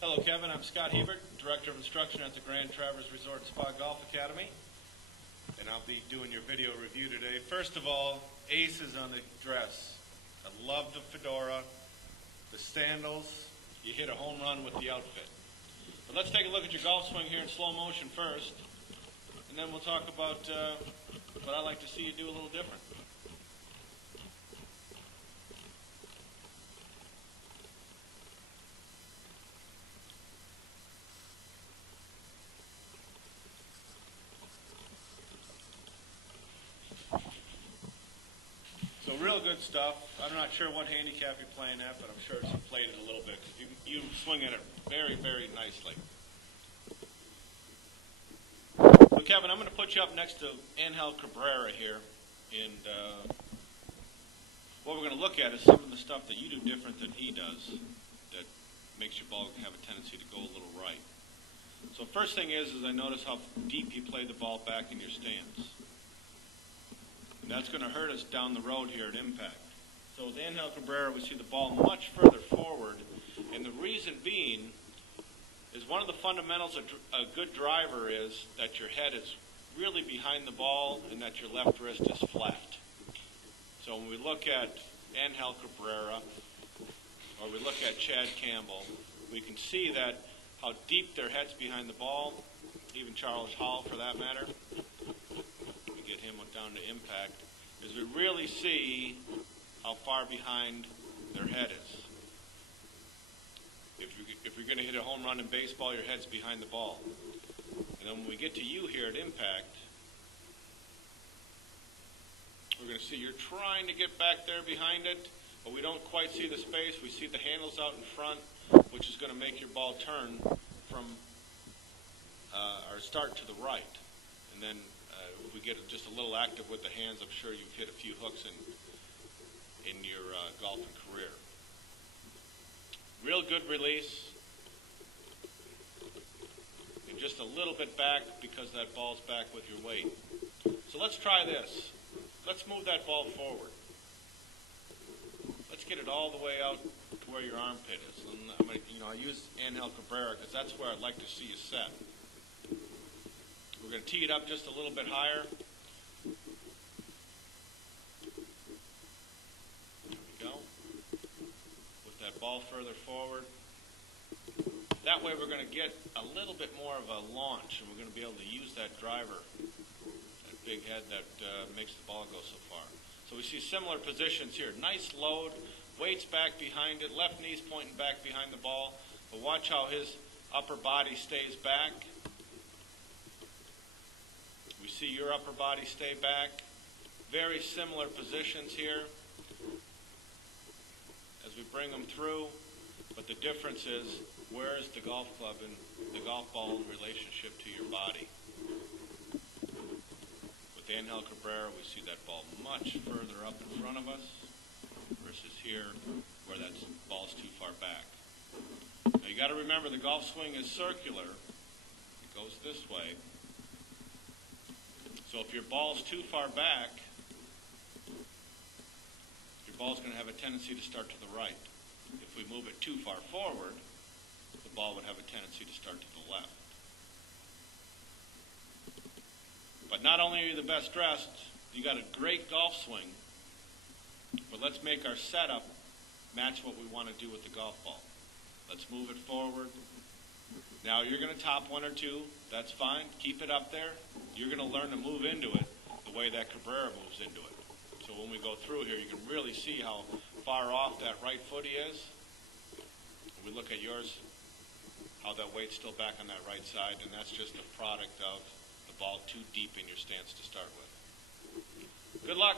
Hello, Kevin. I'm Scott Hebert, Director of Instruction at the Grand Traverse Resort and Spa Golf Academy, and I'll be doing your video review today. First of all, aces on the dress. I love the fedora, the sandals. You hit a home run with the outfit. But let's take a look at your golf swing here in slow motion first, and then we'll talk about what I like to see you do a little different. So real good stuff. I'm not sure what handicap you're playing at, but I'm sure you played it a little bit. You swing at it very, very nicely. So Kevin, I'm going to put you up next to Angel Cabrera here, and what we're going to look at is some of the stuff that you do different than he does that makes your ball have a tendency to go a little right. So first thing is I notice how deep you play the ball back in your stance. And that's going to hurt us down the road here at impact. So with Angel Cabrera, we see the ball much further forward, and the reason being is one of the fundamentals of a good driver is that your head is really behind the ball and that your left wrist is flat. So when we look at Angel Cabrera, or we look at Chad Campbell, we can see that how deep their head's behind the ball, even Charles Hall for that matter. Get him down to impact, is we really see how far behind their head is. If you're going to hit a home run in baseball, your head's behind the ball. And then when we get to you here at impact, we're going to see you're trying to get back there behind it, but we don't quite see the space. We see the handles out in front, which is going to make your ball turn from or start to the right. And then if we get just a little active with the hands, I'm sure you've hit a few hooks in your golfing career. Real good release. And just a little bit back because that ball's back with your weight. So let's try this. Let's move that ball forward. Let's get it all the way out to where your armpit is. And I'm gonna, I use Angel Cabrera because that's where I'd like to see you set. We're going to tee it up just a little bit higher. There we go. With that ball further forward. That way we're going to get a little bit more of a launch, and we're going to be able to use that driver, that big head that makes the ball go so far. So we see similar positions here. Nice load, weight's back behind it, left knee's pointing back behind the ball. But watch how his upper body stays back. We see your upper body stay back. Very similar positions here as we bring them through, but the difference is where is the golf club and the golf ball in relationship to your body. With Angel Cabrera, we see that ball much further up in front of us versus here where that ball's too far back. Now you got to remember the golf swing is circular. It goes this way. So if your ball's too far back, your ball's going to have a tendency to start to the right. If we move it too far forward, the ball would have a tendency to start to the left. But not only are you the best dressed, you got a great golf swing, but let's make our setup match what we want to do with the golf ball. Let's move it forward. Now you're going to top one or two. That's fine. Keep it up there. You're going to learn to move into it the way that Cabrera moves into it. So when we go through here, you can really see how far off that right foot he is. When we look at yours, how that weight's still back on that right side, and that's just a product of the ball too deep in your stance to start with. Good luck.